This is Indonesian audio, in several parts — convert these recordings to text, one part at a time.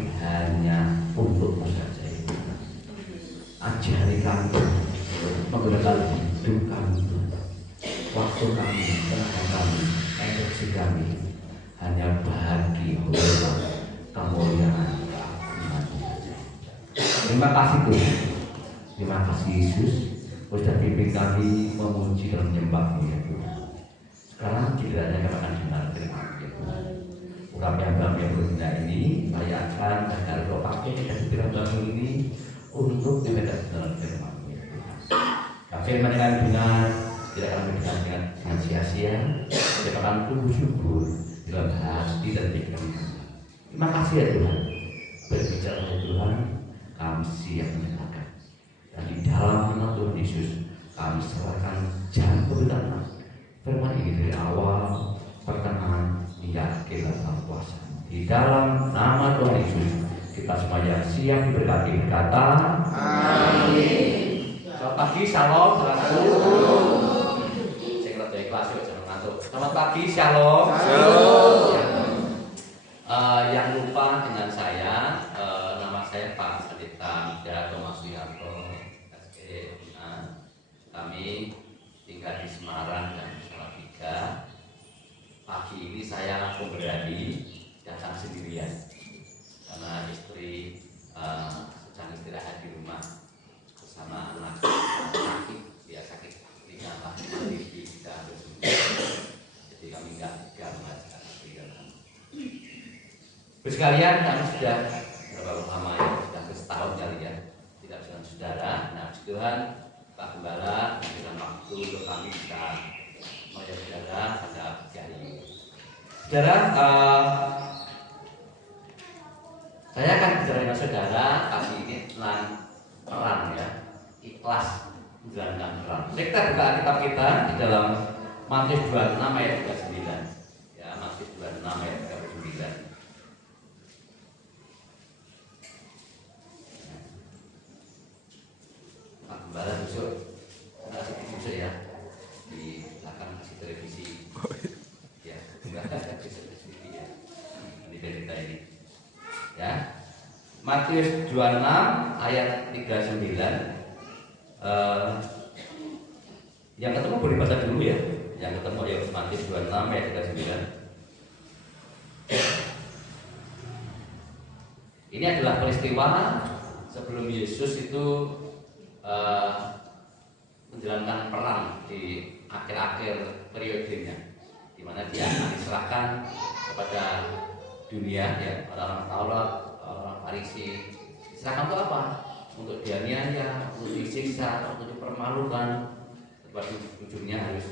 tapi hanya untukmu saja. Ajari kami menggunakan hidup kami, waktu kami, tenaga kami, energi kami hanya bagi kemuliaan keagungan-Mu saja. Terima kasih Tuhan, terima kasih Yesus, sudah pimpin kami memuji dan menyembah-Mu ya Tuhan. Sekarang kiranya kami akan dengar firman-Mu ya Tuhan. Urapan kami yang berguna ini layakan agar Kau pakai dan firman-Mu ini untuk dimengerti dalam firman-Mu ya Tuhan. Nah, firman yang kami dengar tidak akan kami dengar dengan sia-sia, tidak akan tumbuh subur dalam hati dan pikiran kami. Terima kasih ya Tuhan. Berbicara ya Tuhan, kami siap mendengarkan. Dan di dalam nama Tuhan Yesus, kami serahkan jantung dan firman ini dari awal, pertengahan, hingga akhir dalam puasa. Di dalam nama Tuhan Yesus, kita semua yang siap diberkati berkata, amin. Selamat pagi, shalom, saya kira ikhlas yuk, jangan ngantuk. Selamat pagi, shalom. Yang lupa dengan saya, nama saya Pak Pendeta Thomas Wiharto, kami tinggal di Semarang dan Salatiga. Pagi ini saya pemberani datang sendirian karena istri sedang istirahat di rumah bersama anak sakit, dia sakit ringan tidak bersumber. Jadi kami nggak mengajarkan kegiatan. Sekalian kami sudah berapa lama ya, sudah setahun kali ya tidak dengan saudara. Nah Tuhan Pak Gembala memberikan waktu untuk kami bisa melihat saudara pada pagi hari ini. Saudara, saya akan bicara dengan saudara pagi ini tentang perang ya, ikhlas menjalankan perang. Kita buka kitab kita di dalam Matius 26 ayat 39. Ya, Matius 26 ayat 39. Pak Gembala besok kasih besok ya di belakang kasih televisi. Ya, enggak kasih televisi ya. Di berita ini. Ya. Matius 26 ayat 39. Yang ketemu boleh baca dulu ya. Yang ketemu ya Matius 26 ayat 39. Ini adalah peristiwa sebelum Yesus itu menjalankan perang di akhir-akhir periodenya, di mana dia akan diserahkan kepada dunia ya, orang-orang Taurat, orang Farisi. Diserahkan untuk apa? Untuk dianiaya, untuk disiksa, untuk dipermalukan. Pada ujungnya harus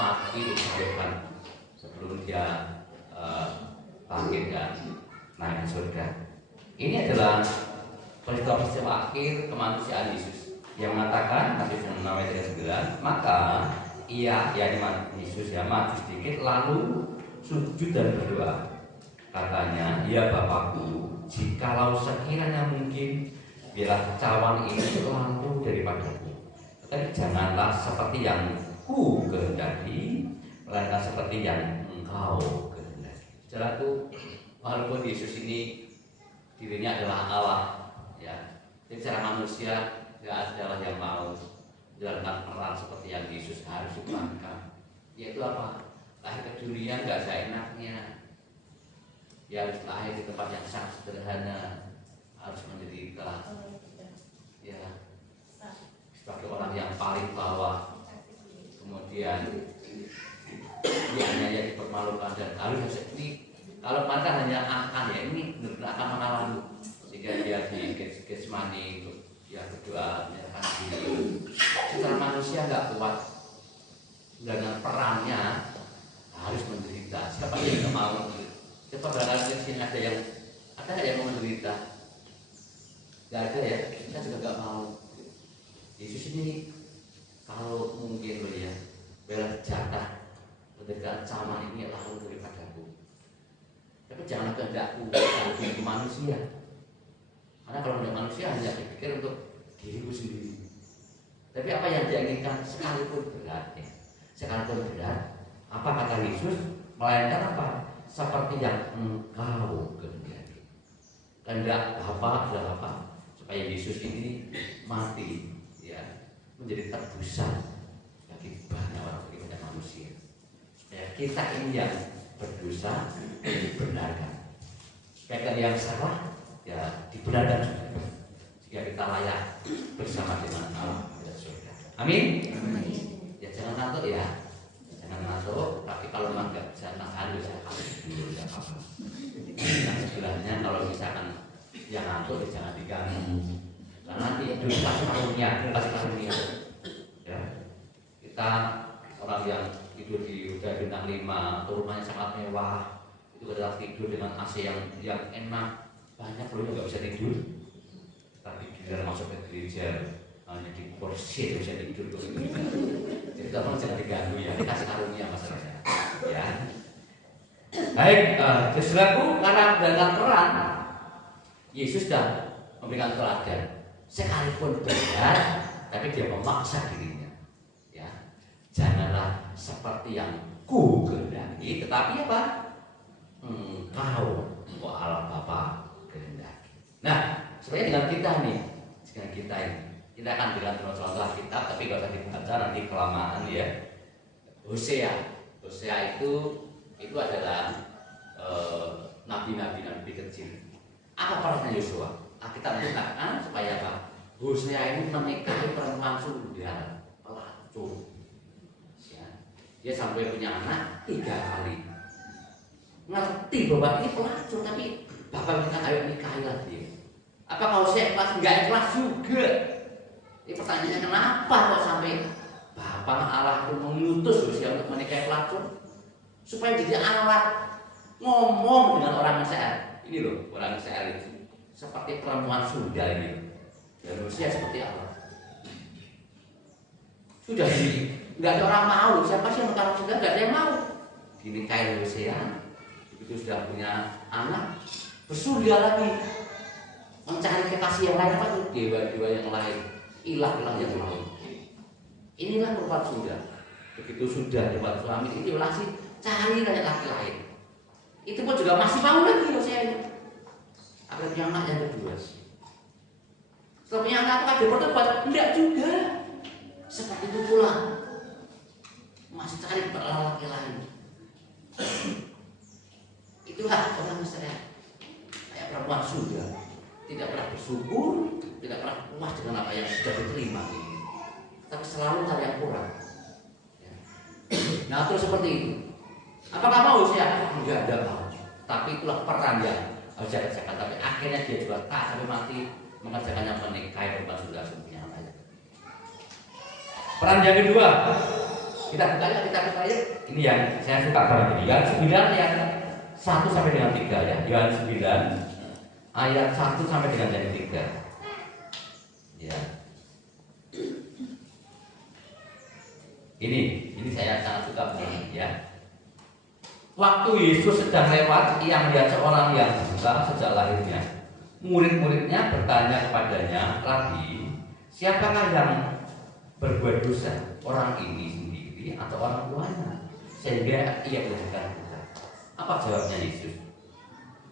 mati disalibkan sebelum dia bangkit dan naik ke surga. Ini adalah peristiwa akhir kemanusiaan Yesus yang mengatakan Matius 6 ayat 9, maka ia Yesus ya maju sedikit lalu sujud dan berdoa, katanya, ya Bapakku, jikalau sekiranya mungkin biarlah cawan ini lalu daripadaku, tetapi janganlah seperti yang ku kehendaki, melainkan seperti yang engkau kehendaki. Saudaraku, walaupun Yesus ini dirinya adalah Allah ya, jadi secara manusia tidak ada yang mau menjalankan peran seperti yang Yesus harus lakukan, yaitu apa? Lahir ke dunia nggak seenaknya, ya harus lahir di tempat yang sangat sederhana, harus menderita ya sebagai orang yang paling bawah, kemudian dia dipermalukan dan harus ini kalau mereka hanya akan ya ini benar-benar akan mengalami, sehingga dia di Getsemani ya berdoa menyerahkan diri. Secara manusia nggak kuat dengan perannya, harus menderita. Siapa yang nggak mau? Siapa barangkali di sini ada yang mau menderita? Nggak ada ya. Kita juga nggak mau. Yesus ini kalau mungkin ya bela jatah menderita caman ini lalu daripadaku. Tapi jangan kehendakku, tapi manusia. Karena kalau menjadi manusia hanya dipikir untuk diriku sendiri. Tapi apa yang dia inginkan sekalipun berat ya. Sekalipun berat, apa kata Yesus? Melainkan apa? seperti yang engkau kehendaki. Kehendak Bapa adalah apa? Supaya Yesus ini mati, ya, menjadi tebusan bagi banyak orang, bagi banyak manusia. Supaya kita ini yang berdosa dibenarkan, supaya yang salah ya dibenarkan juga, jika kita layak bersama dengan Allah di surga. Amin. Ya jangan ngantuk ya, jangan ngantuk. Tapi kalau memang nggak bisa nahan, bisa habis dulu, nggak apa-apa. Nah sebelahnya kalau misalkan yang ngantuk ya jangan diganggu, karena nanti itu pasti karunia. Ya kita orang yang tidur di udah bintang 5 atau rumahnya sangat mewah, itu adalah tidur dengan AC yang enak. Banyak loh nggak bisa tidur, tapi giliran masuk ke gereja hanya di kursi bisa tidur. Jadi teman jangan diganggu ya, ini kasih karunia masalahnya. Ya. Baik, saudaraku, karena dalam peran Yesus sudah memberikan teladan, sekalipun berat, tapi dia memaksa dirinya. Ya, janganlah seperti yang ku kehendaki, tetapi apa? Engkau Allah Bapa kehendaki. Nah, sebenarnya dengan kita nih, kita akan dengan contoh kitab, tapi kalau usah dibaca nanti kelamaan ya. Hosea itu adalah nabi kecil. Apa perannya Yosua? Kita mengatakan supaya apa? Hosea ini menikahi perempuan sundal, pelacur. Ya. Dia sampai punya anak 3 kali. Ngerti bahwa ini pelacur, tapi bapak minta ayo nikahilah dia. Apa Hosea ikhlas? Enggak ikhlas juga. Ini pertanyaannya, kenapa kok sampai Bapak Allah itu mengutus Hosea untuk menikahi pelacur? Supaya jadi alat ngomong dengan orang Israel. Ini loh, orang Israel itu seperti perempuan sundal ini. Dan Hosea seperti Allah. Sudah nggak ada orang mau. Siapa sih yang orang sundal? Nggak ada yang mau. Dinikahi Hosea, begitu sudah punya anak, bersundal lagi, mencari kekasih yang lain, apa tuh? Dewa-dewa yang lain, ilah-ilah yang lain. Inilah perempuan sundal. Begitu sudah dapat suami, itu masih cari laki lain. Itu pun juga masih mau lagi Hosea ini. Akhirnya punya anak yang kedua. Setelah punya anak, apakah dia bertobat? Enggak juga. Seperti itu pula, masih cari laki lain. Itulah orang Israel, kayak perempuan sundal, tidak pernah bersyukur, tidak pernah puas dengan apa yang sudah diterima ini, tapi selalu cari yang kurang. Ya. Nah terus seperti itu. Apakah mau Hosea? Enggak ada mau. Tapi itulah peran yang harus dia kerjakan. Tapi akhirnya dia juga tak sampai mati mengerjakannya, menikahi perempuan sundal punya anak. Peran yang kedua, kita buka ya. Ini yang saya suka banget ini. Yohanes 9 ayat 1 sampai dengan 3 ya. Yohanes 9 ayat 1 sampai dengan yang 3. Ya. Ini saya sangat suka banget ya. Waktu Yesus sedang lewat, ia melihat seorang yang buta sejak lahirnya. Murid-muridnya bertanya kepadanya, "Rabi, siapakah yang berbuat dosa, orang ini sendiri atau orang tuanya, sehingga ia dilahirkan buta?" Apa jawabnya Yesus?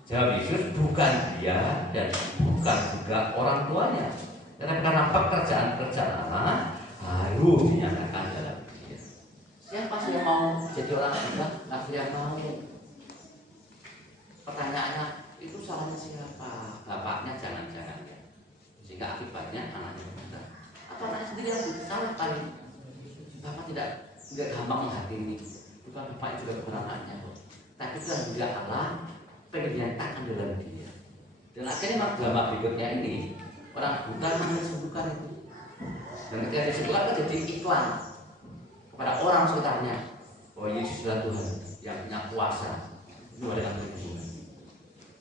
Jawab Yesus, bukan dia dan bukan juga orang tuanya, karena pekerjaan-pekerjaan Allah harus dinyatakan dalam dia. Siapa sih yang mau jadi orang buta? Nggak yang mau. Pertanyaannya, itu salahnya siapa? Bapaknya jangan-jangan ya, sehingga akibatnya anaknya buta. Atau anaknya sendiri yang buta? Salah kali. Bapak tidak gampang menghakimi. Bukan bapak juga bukan anaknya. Tapi itu juga Allah pengen dinyatakan dalam dia. Dan akhirnya drama berikutnya ini, orang buta yang disembuhkan itu. Dan ketika disembuhkan itu jadi iklan kepada orang sekitarnya bahwa Yesus adalah Tuhan yang punya kuasa. Itu adalah kehidupan.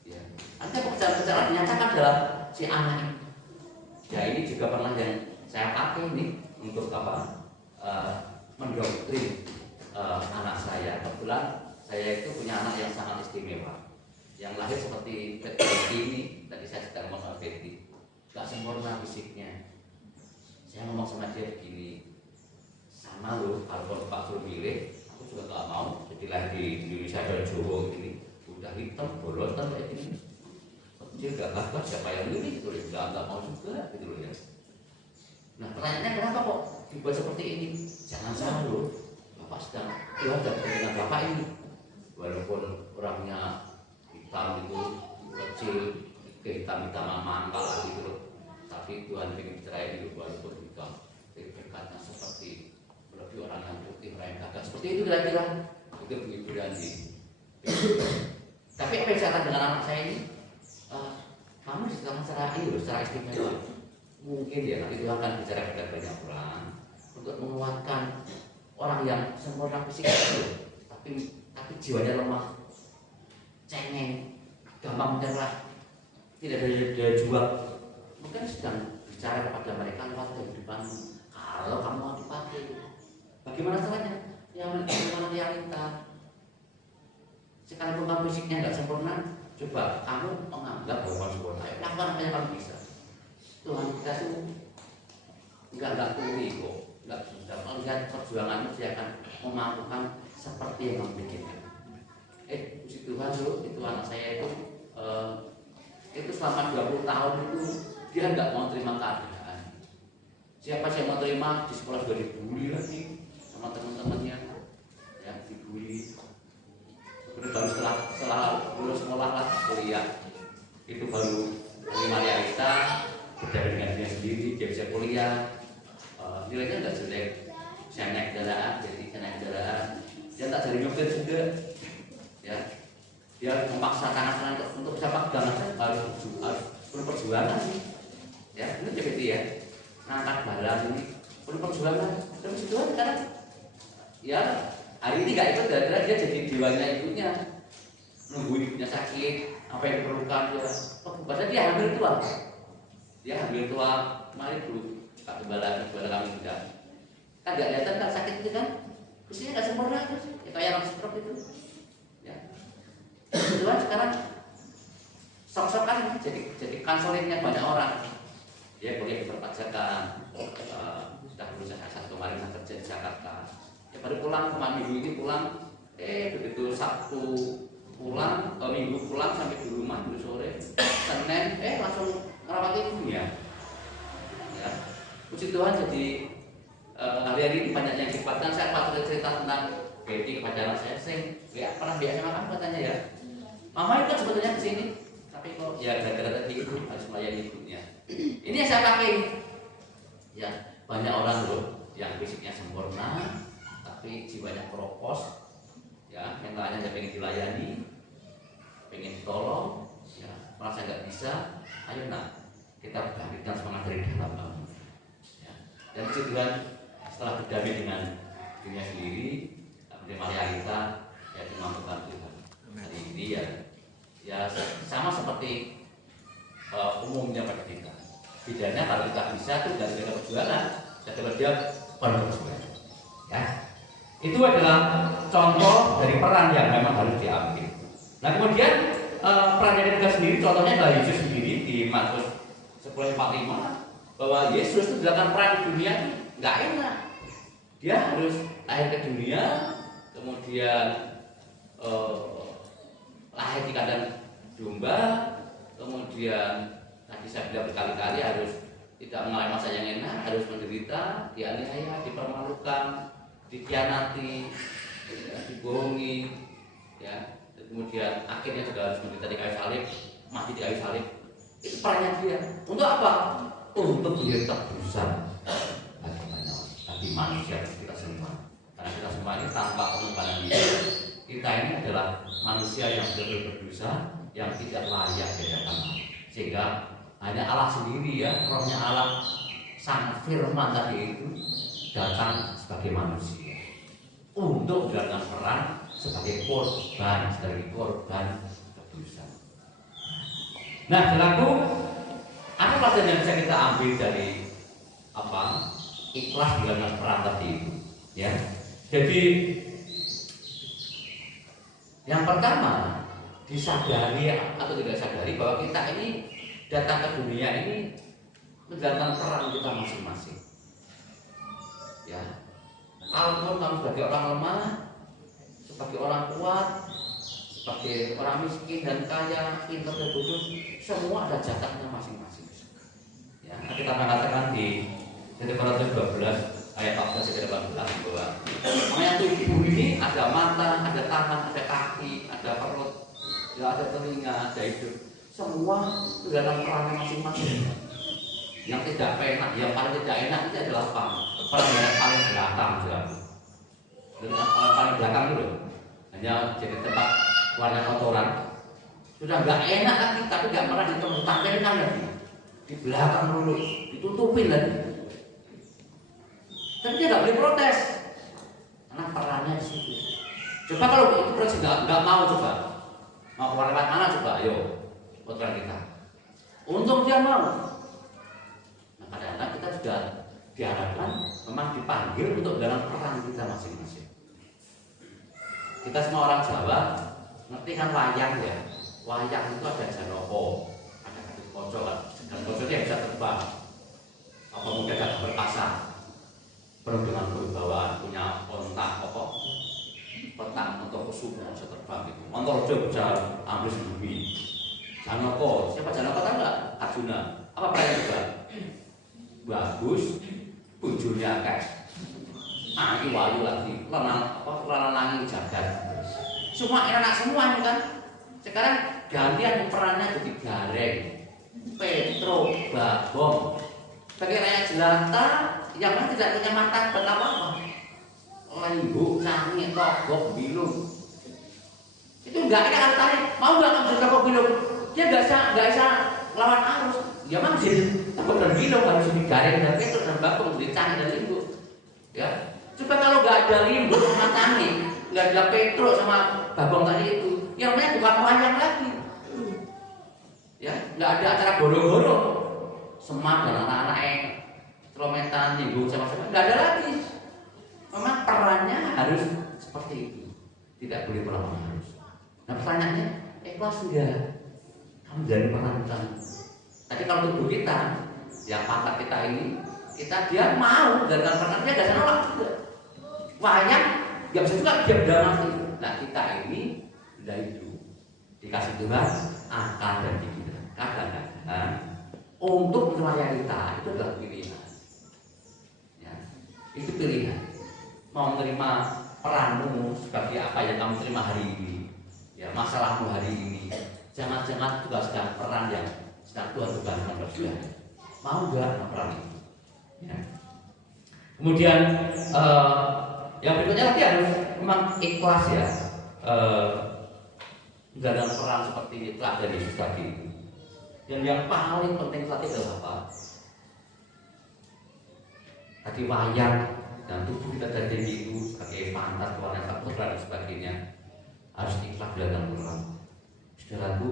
Ya. Artinya pekerjaan-pekerjaan dinyatakan dalam si anak ini. Ya ini juga pernah yang saya pakai ini untuk apa? Mendoktrin anak saya. Kebetulan saya itu punya anak yang sangat istimewa, yang lahir seperti Betty ini. Tadi saya sedang ngomong sama Betty, gak sempurna fisiknya. Saya ngomong sama dia begini, sama loh, kalau Pak suruh milih, aku juga gak mau jadi lahir di Indonesia dan Jawa ini. hitam, bolotan kayak gini. Dia nggak gagah siapa yang ini gitu loh, nggak mau juga gitu loh ya. Nah pertanyaannya kenapa kok dibuat seperti ini? Jangan salah loh, Bapak sedang Tuhan dan dengan Bapak ini, walaupun orangnya hitam itu kecil, kehitam-hitaman mangkal gitu loh, tapi Tuhan ingin bicara ini walaupun hitam, dekatnya seperti lebih orang yang putih, orang yang gagah, seperti itu kira-kira. Itu begitu Randy. Tapi apa yang saya katakan dengan anak saya ini? Kamu diciptakan secara ini loh, secara istimewa. Mungkin ya nanti Tuhan akan bicara kepada banyak orang untuk menguatkan orang yang sempurna fisik itu, tapi jiwanya lemah, cengeng, gampang menyerah, tidak ada daya juang. Mungkin sedang bicara kepada mereka lewat kehidupan. Kalau kamu mau dipakai, bagaimana caranya? Ya bagaimana realita. Sekalipun kamu fisiknya nggak sempurna, coba kamu menganggap bahwa sempurna. Ayo lakukan apa yang kamu bisa. Tuhan kita tuh nggak tuli kok, nggak bisa melihat perjuanganmu, dia akan memampukan seperti yang kamu pikirkan. Puji Tuhan dulu, itu anak saya itu selama 20 tahun itu dia nggak mau terima keadaan. Siapa sih yang mau terima? Di sekolah juga dibully lagi sama teman-temannya, ya dibully. Kemudian baru setelah lulus sekolah lah kuliah, itu baru terima realita, berjalan dengan dia sendiri, dia bisa kuliah, nilainya nggak jelek, bisa naik kendaraan, dia tak jadi nyopir juga, ya, dia memaksa tangan untuk bisa pegangan harus perlu perjuangan, ya, ini seperti ya, ngangkat barang ini perlu perjuangan, terus itu kan, ya. Hari ini nggak ikut gara-gara dia jadi jiwanya ibunya, nunggu ibunya sakit, apa yang diperlukan dia. Padahal dia hamil tua, mari dulu Kak Gembala kami juga. Kan nggak kelihatan kan sakit itu kan, usianya nggak sempurna terus, ya kayak orang stroke itu. Ya, kebetulan sekarang sok-sokan jadi konsulennya banyak orang. Dia boleh diperpajakan, sudah berusaha satu kemarin kerja di Jakarta. Ya baru pulang kemarin minggu ini pulang, begitu Sabtu pulang, Minggu pulang sampai di rumah minggu sore, Senin langsung ngerawat ibunya. Ya, puji Tuhan jadi hari-hari ini banyak yang dipatkan. Saya patut cerita tentang Betty kepada anak saya nggak pernah biasa sama kamu katanya ya. Mama itu kan sebetulnya kesini, tapi kok ya gara-gara tadi itu harus melayani ibunya. Ini yang saya pakai. Ya banyak orang loh yang fisiknya sempurna, tapi jiwanya keropos, ya, yang lainnya dia pengen dilayani, pengen ditolong, ya, merasa nggak bisa. Ayo nak, kita bangkitkan semangat dari dalam kamu, ya. Dan Tuhan setelah berdamai dengan dirinya sendiri, menerima realita, ya dimampukan Tuhan. Hari ini ya sama seperti umumnya pada kita. Bedanya kalau kita bisa itu dari perjuangan, dari dia berjuang, ya. Itu adalah contoh dari peran yang memang harus diambil. Nah kemudian peran dari kita sendiri, contohnya adalah Yesus sendiri di Matius 10:45, bahwa Yesus itu dalam peran di dunia ini nggak enak. Dia harus lahir ke dunia, kemudian lahir di kandang domba, kemudian tadi saya bilang berkali-kali harus tidak mengalami masa yang enak, harus menderita, dianiaya, dipermalukan, dikhianati, dibohongi, ya. Kemudian akhirnya juga harus menderita di kayu salib, mati di kayu salib. Itu perannya dia. Untuk apa? Untuk menjadi tebusan bagi manusia kita semua. Karena kita semua ini tanpa pengenalan diri, kita ini adalah manusia yang berdosa, yang tidak layak di hadapan Allah. Sehingga hanya Allah sendiri, ya, rohnya Allah, Sang Firman tadi itu datang sebagai manusia untuk menjalankan peran sebagai korban dosa. Nah, saudaraku, apa pelajaran yang bisa kita ambil dari ikhlas menjalankan peran tadi itu? Ya, jadi yang pertama disadari atau tidak sadari bahwa kita ini datang ke dunia ini menjalankan peran kita masing-masing. Ya, walaupun kamu sebagai orang lemah, sebagai orang kuat, sebagai orang miskin dan kaya, pintar dan bodoh, semua ada jatahnya masing-masing. Ya, kita mengatakan di 1 Korintus 12 ayat 14 sampai 18 bahwa namanya tubuh ini ada mata, ada tangan, ada kaki, ada perut, ya, ada telinga, ada hidung. Semua dalam peran masing-masing. Yang tidak enak, yang paling tidak enak itu adalah peran yang paling belakang, paling belakang dulu. Hanya jadi tempat warna kotoran. Sudah nggak enak lagi, tapi nggak pernah ditampilkan lagi. Di belakang dulu, ditutupin lagi. Tapi dia nggak boleh protes, karena perannya di situ. Coba kalau itu protes nggak mau coba, mau keluar lewat mana coba, ayo putra kita. Untung dia mau. Nah, kadang-kadang kita juga diharapkan memang dipanggil untuk dalam peran kita masing-masing. Kita semua orang Jawa ngerti kan wayang ya. Wayang itu ada janoko, ada Gatot Kaca kan. Dan Kaca dia bisa terbang. Apa mungkin ada berpasang, penuh dengan kewibawaan, punya kontak untuk kesuburan bisa terbang gitu. Montorojo bisa ambil bumi. Janoko, siapa Janoko tahu nggak? Arjuna. Apa perannya juga? Bagus, bujurnya akeh. Ini wayu lagi, lana langit jagat. Semua enak semua ini kan. Sekarang gantian perannya jadi Gareng, Petro, Bagong. Bagi rakyat jelata yang tidak punya mata dan apa-apa, Lembu, Canggih, Togok, Bilung. Itu nggak ada artinya. Mau nggak kamu jadi Togok Bilung? Dia nggak bisa lawan arus. Ya memang jadi Togok dan Bilung harus jadi Gareng dan Petro dan Bagong, jadi Canggih dan Lembu. Ya. Coba kalau nggak ada Limbu sama Canggih, nggak ada Petro sama Bagong tadi itu, yang namanya bukan wayang lagi. Ya, nggak ada acara goro-goro, Semar dan anak-anaknya, Celometan, Nyinggung sama-sama, nggak ada lagi. Memang perannya harus seperti itu, tidak boleh melawan arus. Nah pertanyaannya, ikhlas enggak? Kamu dari peran kamu. Tadi kalau tubuh kita, yang pangkat kita ini, dia mau dan peran dia nggak nolak juga. Wayang nggak bisa juga dia udah mati. Nah kita ini udah hidup, dikasih Tuhan akal dan pikiran. Kadang-kadang untuk melayani itu adalah pilihan. Ya, itu pilihan. Mau menerima peranmu sebagai apa yang kamu terima hari ini, ya masalahmu hari ini. Jangan-jangan juga sedang peran yang sedang Tuhan tugaskan berdua. Mau nggak peran itu? Ya. Kemudian yang berikutnya lagi harus memang ikhlas ya. Dalam peran seperti teladan Yesus tadi. Dan yang paling penting tadi adalah apa? Tadi wayang dan tubuh kita dari itu sebagai pantat, warna takut dan sebagainya harus ikhlas dalam peran. Saudaraku,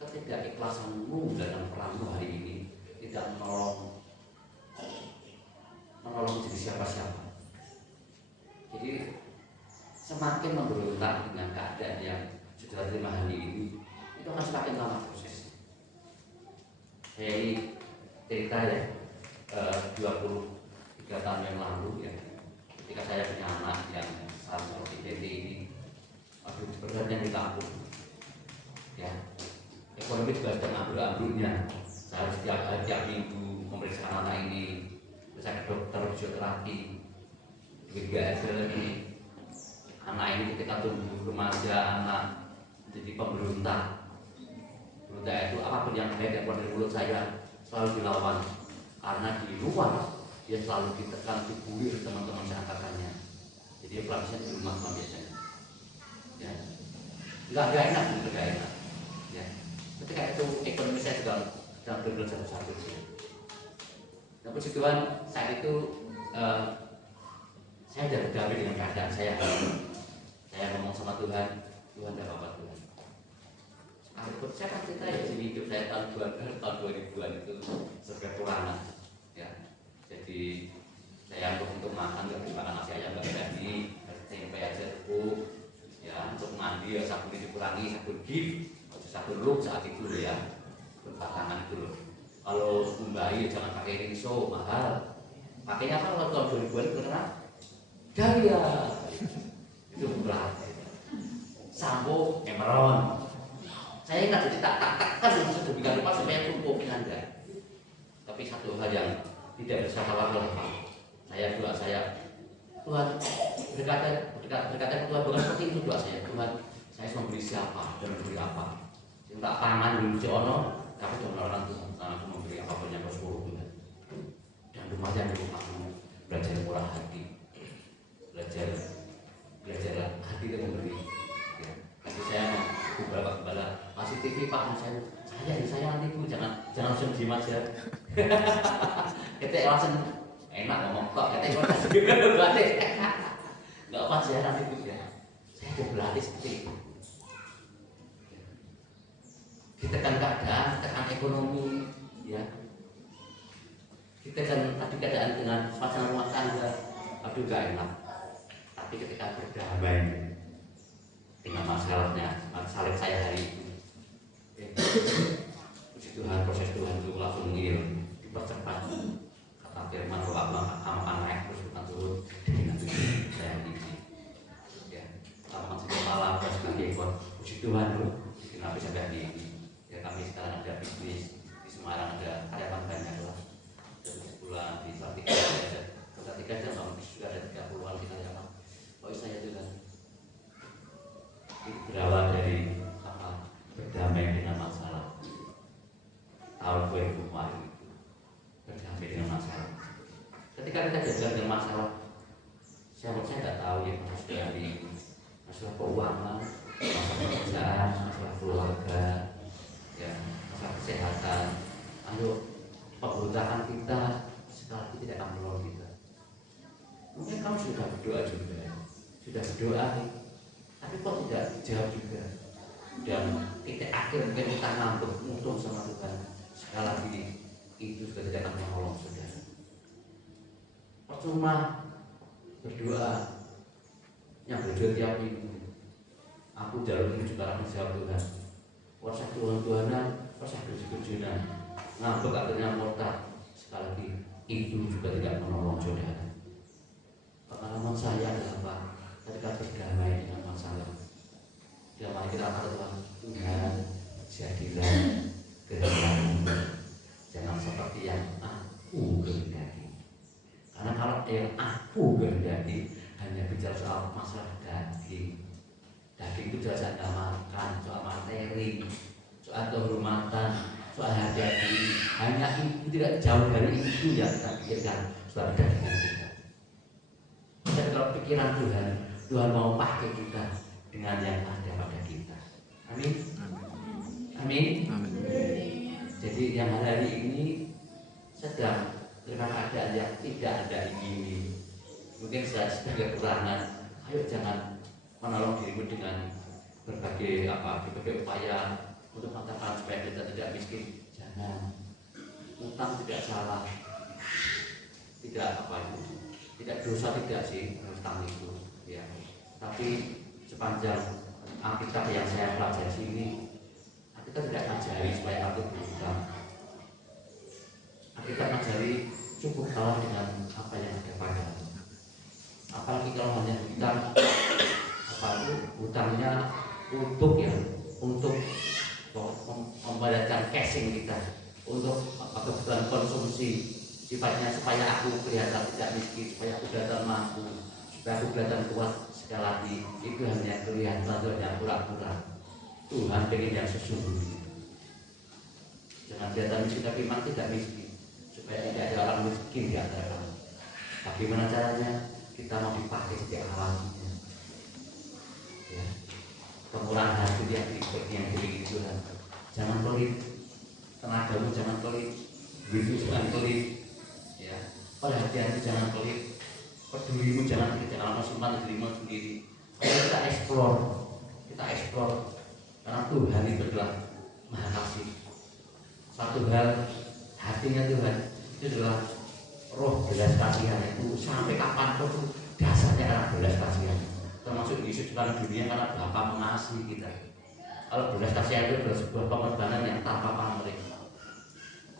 ketidakikhlasanmu dalam peranmu hari ini tidak menolong menjadi siapa-siapa. Jadi semakin memberontak dengan keadaan yang sudah terima hari ini, itu akan semakin lama proses. Saya ini cerita ya, 23 tahun yang lalu ya, ketika saya punya anak yang sama seperti Dede ini, beratnya di kampung, ya, ekonomi juga sedang ambruk-ambruknya. Saya harus tiap minggu memeriksa anak ini, saya ke dokter fisioterapi, juga lagi. Anak ini ketika tumbuh remaja, anak menjadi pemberontak. Berontak itu apapun yang baik yang keluar dari mulut saya selalu dilawan, karena di luar dia selalu ditekan, dibully teman-teman seangkatannya. Jadi pelamisnya di rumah biasanya. Ya, nggak enak, nggak enak. Ya, ketika itu ekonomi saya sedang bergerak satu-satu. Nah, puji Tuhan saat itu saya sudah berdamai dengan keadaan saya. Saya ngomong sama Tuhan, Tuhan tidak apa-apa Tuhan. Sekalipun saya kan cerita ya, jadi hidup saya tahun 2000-an itu serba kekurangan. Ya, jadi saya untuk makan nggak bisa makan nasi ayam nggak berani, tempe aja cukup. Ya, untuk mandi ya sabun dikurangi, sabun gift, sabun look saat itu ya, berpasangan itu loh. Kalau membayi jangan pakai rinso mahal. Pakainya apa kalau tahun 2000-an itu kenapa? Daya. Itu berat. sampo emeron. Saya ingat jadi tak sedemikian rupa supaya cukup Anda. Tapi satu hal yang tidak bisa khawatir, saya doa saya, Tuhan berkata Tuhan bukan seperti itu doa saya. Tuhan, saya memberi siapa dan memberi apa? Yang tak pangan dulu Jono, tapi Jono orang Tuhan aku memberi apapun yang kau suruh Tuhan. Dan lumayan dulu aku belajar murah hati, belajar hati itu memberi. Ya. Nanti saya beberapa kembala masih TV Pak, saya nanti Bu jangan langsung diem aja. Kita langsung enak ngomong kok, kita ikut berlatih. Nggak apa saya nanti Bu ya. Saya udah berlatih seperti itu. Ditekan keadaan, tekan ekonomi, ya. Kita kan tadi keadaan dengan pasangan rumah tangga, aduh gak enak. Tapi ketika berdamai dengan masalahnya, masalah saya hari itu, puji Tuhan, proses Tuhan itu langsung mengirim, dipercepat. Kata firman bahwa akan naik terus bukan turun, dengan tujuan saya ini. Ya, aman sejak malam dan sebagainya. Puji Tuhan bro, kenapa sampai hari ini? Ya kami sekarang ada bisnis di Semarang, ada karyawan banyak lah. Dari bulan di Salatiga aja bangun bisnis sudah ada 30-an kita karyawan. Oh saya juga berawal dari apa? Berdamai dengan masalah. Tahun 2000 kemarin itu berdamai dengan masalah. Ketika kita jalan dengan masalah, saya tidak tahu ya masalah ini, masalah keuangan, masalah pekerjaan, masalah keluarga, ya, masalah kesehatan. Ayo pemberontakan kita sekali tidak akan menolong kita. Mungkin kamu sudah berdoa juga, tapi kok tidak dijawab juga. Dan titik akhir mungkin kita ngantuk untung sama Tuhan. Sekali lagi itu sudah tidak akan menolong saudara. Percuma berdoa yang berdoa tiap minggu. Aku jalur ini juga akan menjawab Tuhan. Wasah Tuhan-Tuhanan, wasah tujuan-tujuanan, ngambek akhirnya murtad. Sekali lagi itu juga tidak menolong saudara. Pengalaman saya adalah apa? Ketika berdamai dengan masalah, dia mari kita kata Tuhan, jadilah kehendakmu, jangan seperti yang aku kehendaki. Karena kalau yang aku kehendaki hanya bicara soal masalah daging itu jelas Anda makan, soal materi, soal kehormatan, soal harga diri. Hanya itu, tidak jauh dari itu yang kita pikirkan soal daging kita. Dan kalau pikiran Tuhan mau pakai kita dengan yang ada pada kita. Amin. Amin. Jadi yang hari ini sedang dengan keadaan yang tidak ada ini. Mungkin saya sedang kekurangan. Ayo jangan menolong dirimu dengan berbagai upaya untuk mengatakan supaya kita tidak miskin. Jangan. Utang tidak salah, tidak tidak dosa, tidak sih utang itu, ya. Tapi sepanjang Alkitab yang saya pelajari sini, kita tidak mengajari supaya aku berutang. Kita mengajari cukup kalah dengan apa yang ada padamu. Apalagi kalau hanya utang, utangnya untuk membayarkan casing kita, untuk kebutuhan konsumsi, sifatnya supaya aku kelihatan tidak miskin, supaya aku kelihatan mampu, supaya aku kelihatan kuat. Sekali lagi itu hanya kelihatan, hanya pura-pura. Tuhan pengen yang sesungguhnya. Jangan kelihatan miskin tapi memang tidak miskin, supaya tidak ada orang miskin di antara kamu. Bagaimana caranya? Kita mau dipakai sejak awalnya. Ya. Kemurahan hati yang dimiliki Tuhan. Jangan pelit, tenagamu jangan pelit, duitmu jangan pelit, ya. Perhatianmu jangan pelit, pedulimu jangan simpan dirimu sendiri. Kita eksplor, karena Tuhan itu adalah Maha Kasih. Satu hal, hatinya Tuhan itu adalah roh belas kasihan itu sampai kapanpun itu dasarnya karena belas kasihan. Termasuk Yesus dalam dunia karena Bapa mengasihi kita. Kalau belas kasihan itu adalah sebuah pengorbanan yang tanpa pamrih.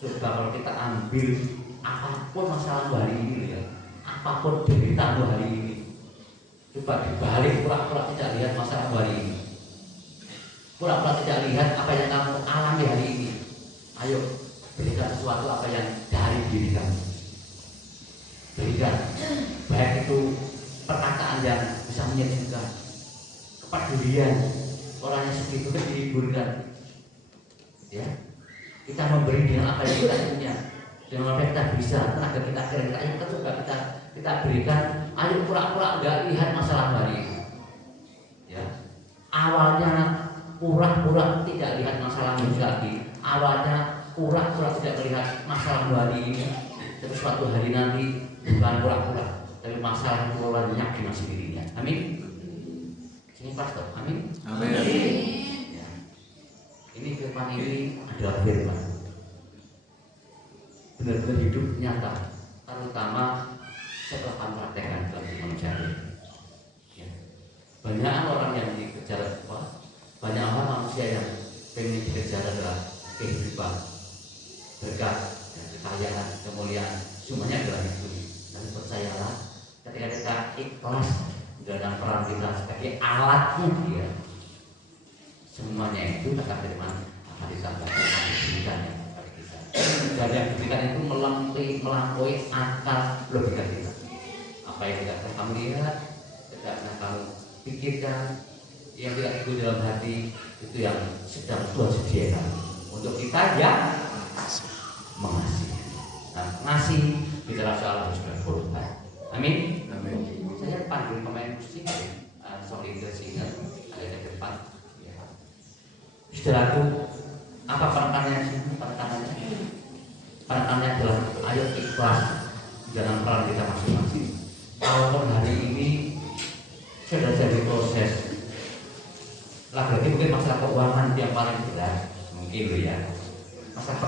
Coba kalau kita ambil apapun masalah hari ini ya, apapun derita hari ini, coba dibalik pura-pura tidak lihat masalah hari ini. pura-pura tidak lihat apa yang kamu alami hari ini. Ayo berikan sesuatu apa yang dari diri kamu. Berikan, baik itu perkataan yang bisa menyejukkan, kepedulian, orang yang segitu kan dihiburkan. Ya, kita memberi dengan apa yang kita punya, dengan apa yang kita bisa, tenaga kita kira-kira kita coba kita berikan. Ayo pura-pura nggak lihat masalah hari ini. Ya, awalnya pura-pura tidak lihat masalah lagi. Awalnya pura-pura tidak melihat masalah hari ini. Tapi suatu hari nanti bukan pura-pura, tapi masalah itu banyak di masih dirinya. Amin. Sini pastor. Amin. Amin. Ya. Ini firman ini adalah firman benar-benar hidup nyata, terutama setelah mempraktekkan dalam manusia. Ya. Banyak orang yang dikejar banyak orang manusia yang pengen dikejar adalah kehidupan, berkat, dan kekayaan, kemuliaan, semuanya adalah itu. Dan percayalah, ketika kita ikhlas dalam peran kita sebagai alatnya dia, semuanya itu akan firman akan disampaikan akan diberikannya kepada kita. Dan yang diberikan itu melampaui akal logika kita. Apa yang tidak pernah kamu lihat, tidak pernah kamu pikirkan, yang tidak itu dalam hati, itu yang sedang Tuhan sediakan untuk kita yang mengasihi. Nah, ngasih kita rasa harus berkorban. Amin. Amin. Saya panggil pemain musik, solidar singer ada di depan. Ya. Saudaraku, apa penekanannya? Penekanannya adalah ayo ikhlas dalam peran kita masing-masing. Walaupun hari ini sudah jadi proses, lagi-lagi mungkin masalah keuangan yang paling berat, mungkin ya. Masalah